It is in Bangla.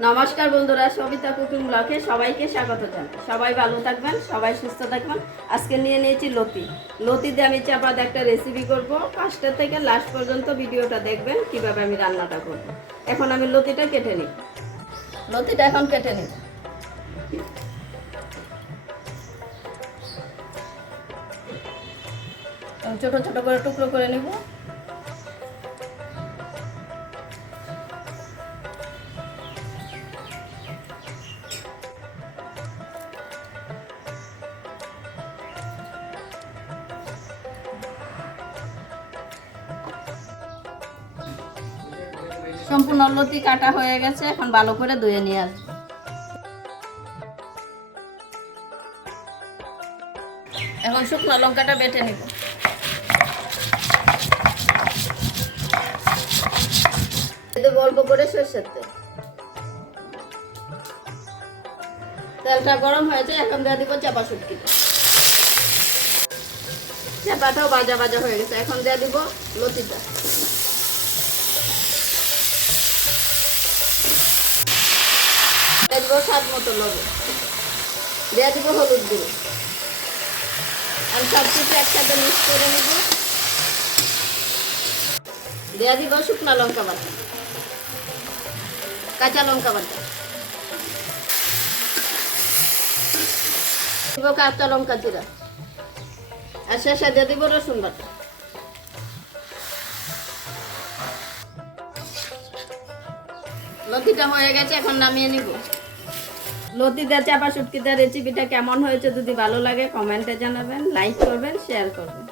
নমস্কার বন্ধুরা, সবিতা কুকিং ব্লগে সবাইকে স্বাগত জানাই। সবাই ভালো থাকবেন, সবাই সুস্থ থাকবেন। আজকে নিয়ে নিয়েছি লতি। লতি দিয়ে আমি চাপাত একটা রেসিপি করব। ফার্স্ট থেকে লাস্ট পর্যন্ত ভিডিওটা দেখবেন কিভাবে আমি রান্নাটা করব। এখন আমি লতিটা কেটে নিই। লতিটা এখন কেটে নিই। ছোট ছোট করে টুকরো করে নেব। সম্পূর্ণ লতি কাটা হয়ে গেছে, এখন ভালো করে ধুয়ে নিয়ে আসবো। এখন শুকনো লঙ্কাটা বেটে নিব। অল্প করে সরষের তেল। তেলটা গরম হয়েছে, এখন দিয়ে দিব চাপা শুটকি। চাপাটাও ভাজা ভাজা হয়ে গেছে, এখন দিয়ে দিব লতিটা। দিব স্বাদ মতো লবণ, দিয়ে দিব হলুদ গুঁড়ো। আর সব কিছু একসাথে মিক্স করে নিব। দিয়ে দিব শুকনা লঙ্কা বাটা, কাঁচা লঙ্কা বাটা, দিব কাঁচা লঙ্কা জিরা, আর শেষে দিয়ে দিব রসুন বাটা। লতিটা হয়ে গেছে, এখন নামিয়ে নিব। লতিতে চাপা শুটকিতে রেসিপিটা কেমন হয়েছে যদি ভালো লাগে কমেন্টে জানাবেন, লাইক করবেন, শেয়ার করবেন।